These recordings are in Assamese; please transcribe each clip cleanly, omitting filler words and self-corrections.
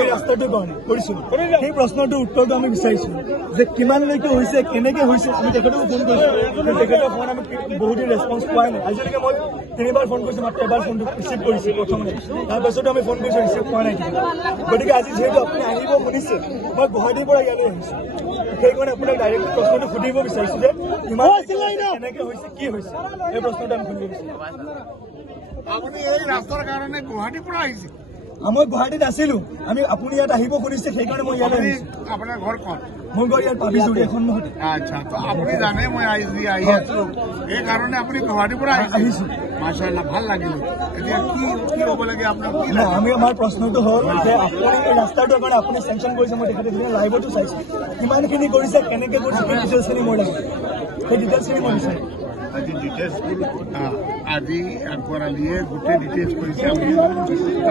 এই ৰাস্তাটোৰ কাৰণে কৰিছিলোঁ। সেই প্ৰশ্নটোৰ উত্তৰটো আমি বিচাৰিছোঁ যে কিমানলৈকে হৈছে, কেনেকে হৈছে। আমি তেখেতকো ফোন কৰিছোঁ, তেখেতৰ ফোন আমি বহুত দিন ৰেছপন্স পোৱাই নাই। আজিলৈকে মই 3বাৰ ফোন কৰিছোঁ, মাত্ৰ এবাৰ ফোনটো ৰিচিভ কৰিছোঁ প্ৰথমতে। তাৰপাছতো আমি ফোন কৰিছোঁ, ৰিচিভ কৰা নাই। গতিকে আজি যিহেতু আপুনি আহিব শুনিছে, মই গুৱাহাটীৰ পৰা ইয়ালৈ আহিছোঁ, সেইকাৰণে আপোনাক ডাইৰেক্ট প্ৰশ্নটো সুধিব বিচাৰিছোঁ যে কিমান কেনেকে হৈছে, কি হৈছে, এই প্ৰশ্নটো আমি সুধিব বিচাৰিছোঁ। আপুনি এই ৰাস্তাৰ কাৰণে গুৱাহাটীৰ পৰা আহিছে? মই গুৱাহাটীত আছিলো, আপুনি ইয়াত আহিব খুজিছে, সেইকাৰণে মই ইয়ালৈ আহিছোঁ। আপোনাৰ ঘৰ ক'ত? মোৰ ঘৰ ইয়াত পাবিজুৰি এখন মহতে। আচ্ছা, তো আপুনি জানে মই আহি আছো, এই কাৰণে আপুনি গুৱাহাটীৰ পৰা আহিছোঁ। মাশাআল্লাহ, ভাল লাগিলে। এতিয়া কি হ'ব লাগে আপোনাৰ? আমাৰ প্ৰশ্নটো হ'ল যে আপুনি এই ৰাস্তাটোৰ কাৰণে আপুনি চেংচন কৰিছে, মই তেখেতে লাইভতো চাইছোঁ, কিমানখিনি কৰিছে, কেনেকে কৰিছে, সেই ডিটেইলছখিনি মোৰ লাগিব, সেই ডিটেইলছখিনি মই বিচাৰিম। আজি ডিটেইলছবোৰ আজি আগবঢ়ালিয়ে গোটেই ডিটেইলছ কৰিছে।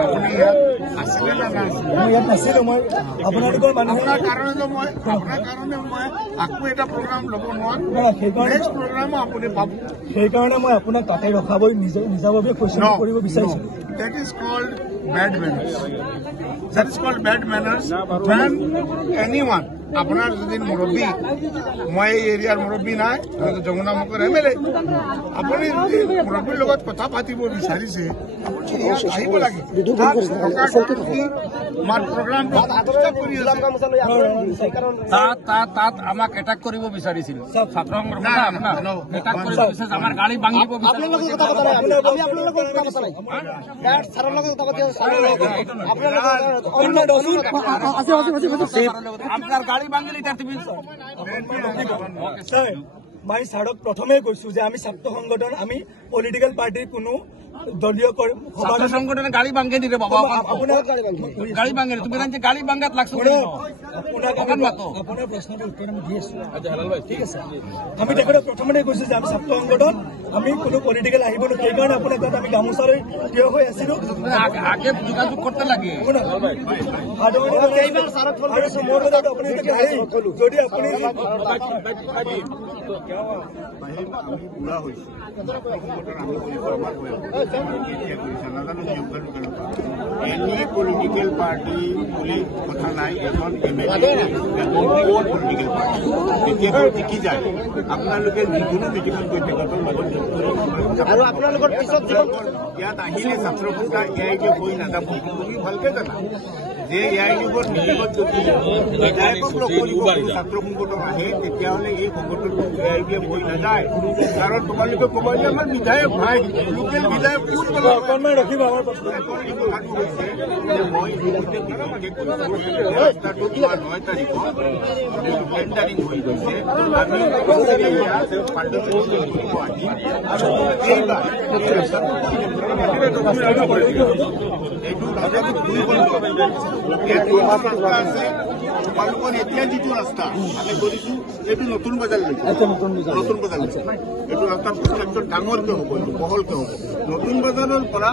আপুনি ইয়াত আছিলে না নাছিলে? মই ইয়াত নাছিলোঁ। মই আপোনালোকৰ আপোনাৰ কাৰণে মই আকৌ এটা প্ৰগ্ৰাম ল'ব নোৱাৰো, নেক্সট প্ৰগ্ৰামো আপুনি পাব। সেইকাৰণে মই আপোনাক তাতে ৰখাবই নিজাভাৱে কুৱেশ্যন কৰিব বিচাৰিছোঁ। That is called bad manners. That is called bad manners. When anyone, আপোনাৰ যদি মুৰব্বী, মই এই এৰিয়াৰ মুৰব্বী নাই, যমুনা মুখৰ MLA, আপুনি যদি মুৰব্বীৰ লগত কথা পাতিব বিচাৰিছে, আহিব লাগে। তাত আমাক এটাক কৰিব বিচাৰিছিল, আমাৰ গাড়ী ভাঙিব আপনাৰ গাড়ী ভাঙিলি মই ছাৰক প্ৰথমে কৈছো যে আমি ছাত্ৰ সংগঠন, আমি পলিটিকেল পাৰ্টিৰ কোনো দলীয় সংগঠনে গাড়ী ভাঙে দিলে বাবা, গাড়ী ভাঙে তুমি গাড়ী ভাঙাত লাগছো। আপোনাৰ প্ৰশ্নটোৰ উত্তৰ আমি দি আছো, ঠিক আছে? আমি তেখেতক প্ৰথমতে কৈছো যে আমি ছাত্ৰ সংগঠন, আমি কোনো পলিটিকেল আহিব নোৱাৰো, সেইকাৰণে আপোনাৰ তাত আমি গামোচাৰে থিয় হৈ আছিলো। আগে যোগাযোগ কৰতে লাগে, যদি আপুনি এনি পলিটিকেল পাৰ্টি বুলি কথা নাই, এখন MLA পলিটিকেল পাৰ্টি কেতিয়াবা টিকি যায়। আপোনালোকে যিকোনো মিটিঙত গৈ তেখেতৰ লগত আৰু আপোনালোকৰ পিছত ইয়াত আহিলে ছাত্ৰ সন্থা এয়াইকে হৈ নাযাব। তুমি ভালকে জানা যে এয়াইৰ মিটিঙত যদি বিধায়কক লগ কৰিব ছাত্ৰ সংগঠন আহে, তেতিয়াহ'লে এই সংগঠনটো এয়াইকে হৈ নাযায়। কাৰণ তোমালোকে ক'ব যে আমাৰ বিধায়ক ভাই, লোকেল বিধায়ক অকণমান ৰাখিব। আমাৰ কথাটো হৈছে যে মই ৰাস্তাটো 9 তাৰিখত টেণ্ডাৰিং হৈ গৈছে। আমি তোমালোকৰ এতিয়া যিটো ৰাস্তা আমি কৰিছো, এইটো নতুন বজাৰ লৈছে, নতুন বজাৰ লৈছে। এইটো ৰাস্তাৰ প্ৰত্যেকটো ডাঙৰকে হ'ব, বহলকে হ'ব। নতুন বজাৰৰ পৰা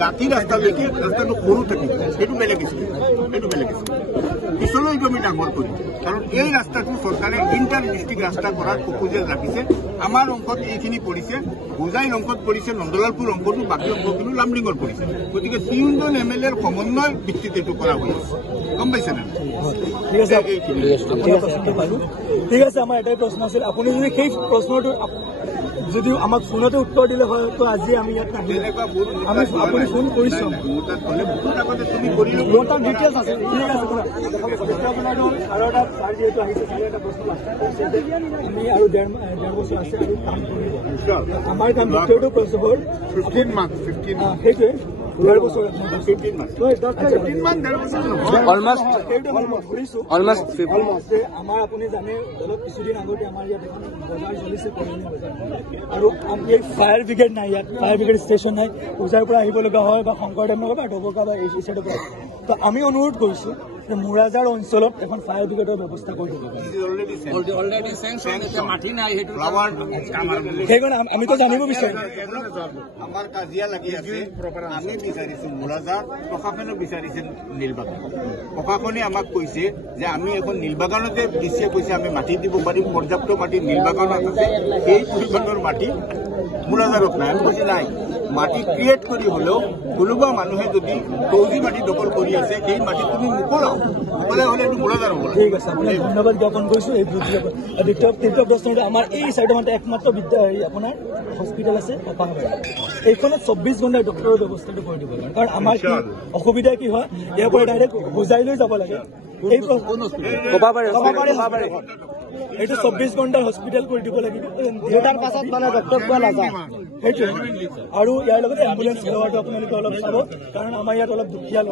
গাঁঠি ৰাস্তালৈকে ৰাস্তাটো সৰু থাকিব, সেইটো বেলেগ স্কিম, সেইটো বেলেগ স্কিম। পিছলৈকে আমি ডাঙৰ কৰিম, কাৰণ এই ৰাস্তাটো চৰকাৰে ইণ্টাৰ ডিষ্ট্ৰিক্ট ৰাস্তা কৰাৰ প্ৰপ'জেল ৰাখিছে। আমাৰ অংশত এইখিনি পৰিছে, হোজাইৰ অংশত পৰিছে, নন্দলালপুৰ অংশটো, বাকী অংশখিনি লামডিঙত পৰিছে। গতিকে 3জন MLAৰ সমন্বয়ৰ ভিত্তিত এইটো কৰা হৈছে, গম পাইছে নে? ঠিক আছে, ঠিক আছে। আমাৰ এটাই প্ৰশ্ন আছিল, আপুনি যদি সেই প্ৰশ্নটো যদি আমাক ফোনতে উত্তৰ দিলে হয়, তো আজি আমি ইয়াত নাহিলে। আপুনি ফোন কৰিছোঁ, মোৰ তাত ডিটেইলছ আছে। ঠিক আছে, আপোনাৰ আৰু এটা ছাৰ যিহেতু আহিছে, ছাৰে এটা প্ৰশ্ন কৰিছে যে আমি আৰু ডেৰ বছৰ আছে আৰু কাম কৰিব। আমাৰ কাম দ্বিতীয়টো প্ৰশ্ন হ'ল 15 মাহ, 15 মাহ সেইটোৱে 1.5 বছৰ, 15 মাহ, 15 মাহ 1.5 বছৰ যে আমাৰ আপুনি জানে অলপ কিছুদিন আগতে আমাৰ ইয়াত এখন বজাৰ চলিছে, কলনী বজাৰ, আৰু এই ফায়াৰ ব্ৰিগেড নাই, ইয়াত ফায়াৰ ব্ৰিগেড ষ্টেচন নাই। পূজাৰ পৰা আহিব লগা হয় বা শংকৰদেৱ নগৰ বা ডবকা বা এই চাইডৰ পৰা। তো আমি অনুৰোধ কৰিছোঁ যে মুৰাজাৰ অঞ্চলত এখন ফায়াৰ ব্ৰিগেডৰ ব্যৱস্থা কৰি দিব। সেইকাৰণে আমিতো জানিব বিচাৰিম। আমাৰ কাজিয়া লাগি আছে, আমি বিচাৰিছো মুৰাজাৰ, প্ৰশাসনে বিচাৰিছে নীলবাগান। প্ৰশাসনে আমাক কৈছে যে আমি এখন নীলবাগানতে ডিচিয়ে কৈছে আমি মাটি দিব পাৰিম, পৰ্যাপ্ত মাটি নীলবাগানত আছে। সেই পৰিমাণৰ মাটি মূলাধাৰত নাই। আমি কৈছোঁ নাই, মাটি ক্ৰিয়েট কৰি হ'লেও কোনোবা মানুহে যদি ফৌজি মাটি দখল কৰি আছে সেই মাটি তুমি মোকলাও, মোকলাই হ'লে এইটো মূলাধাৰ হ'ব। ঠিক আছে, আপোনাক ধন্যবাদ জ্ঞাপন কৰিছোঁ এই বুদ্ধি। তৃতীয় প্ৰশ্নটো আমাৰ এই চাইডৰ মানে একমাত্ৰ আপোনাৰ হস্পিটেল আছে অপাহবাৰী, এইখনত 24 ঘণ্টাৰ ডক্টৰৰ ব্যৱস্থাটো কৰি দিব লাগে। কাৰণ আমাৰ কি অসুবিধা কি হয়, ইয়াৰ পৰা ডাইৰেক্ট হোজাই লৈ যাব লাগে। এইটো 24 ঘণ্টাৰ হস্পিটেল কৰি দিব লাগিব। তাৰ পাছত মানে ডক্টৰ পোৱা নাযায় সেইটোৱে। আৰু ইয়াৰ লগতে এম্বুলেন্স সেৱাটো আপোনালোকে অলপ চাব, কাৰণ আমাৰ ইয়াত অলপ দুখীয়া